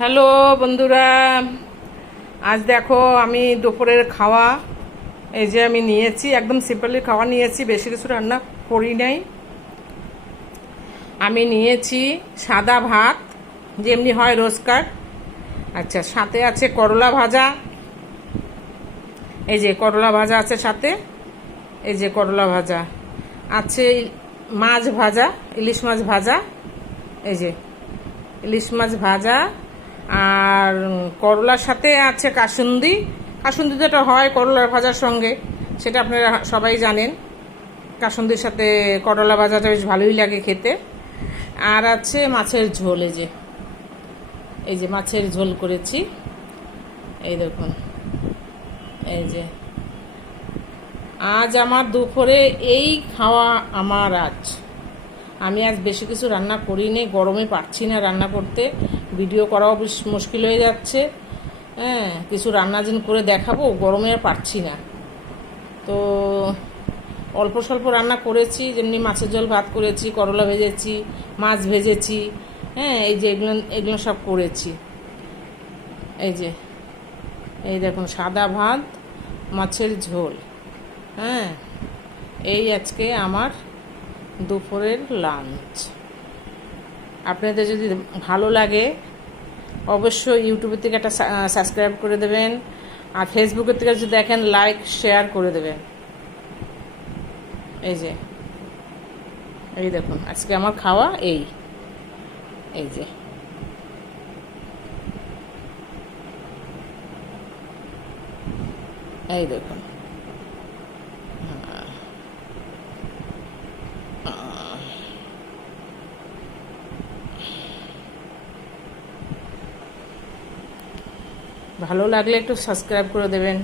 Hello বন্ধুরা, আজ দেখো আমি দুপুরের খাওয়া এই যে আমি নিয়েছি, একদম সিম্পলি খাওয়া নিয়েছি, বেশি কিছু রান্না করি নাই। আমি নিয়েছি সাদা ভাত যেমনি হয় রোজকার। আচ্ছা, সাথে আছে করলা ভাজা, এই যে করলা ভাজা আছে সাথে, এই যে করলা ভাজা আছে, মাছ ভাজা, ইলিশ মাছ ভাজা, এই যে ইলিশ মাছ ভাজা, আর করলার সাথে আছে কাসুন্দি। কাসুন্দি যেটা হয় করলার ভাজার সঙ্গে, সেটা আপনারা সবাই জানেন। কাসুন্দির সাথে করলা ভাজাটা বেশ ভালোই লাগে খেতে। আর আছে মাছের ঝোল, এই যে মাছের ঝোল করেছি, এই দেখুন। এই যে আজ আমার দুপুরে এই খাওয়া আমার আজ। আমি আজ বেশি কিছু রান্না করিনি, গরমে পারছি না রান্না করতে, ভিডিও করাও বেশ মুশকিল হয়ে যাচ্ছে। হ্যাঁ, কিছু রান্না যেন করে দেখাবো, গরমে আর পারছি না। তো অল্প স্বল্প রান্না করেছি, যেমনি মাছের ঝোল ভাত করেছি, করলা ভেজেছি, মাছ ভেজেছি। হ্যাঁ, এই যে এগুলো সব করেছি। এই দেখুন সাদা ভাত, মাছের ঝোল। হ্যাঁ, এই আজকে আমার দুপুরের লাঞ্চ। আপনাদের যদি ভালো লাগে অবশ্যই ইউটিউবের থেকে একটা সাবস্ক্রাইব করে দেবেন, আর ফেসবুকের থেকে যদি দেখেন লাইক শেয়ার করে দেবেন। এই দেখুন আজকে আমার খাওয়া এই যে এই দেখুন। ভালো লাগলে একটু সাবস্ক্রাইব করে দেবেন।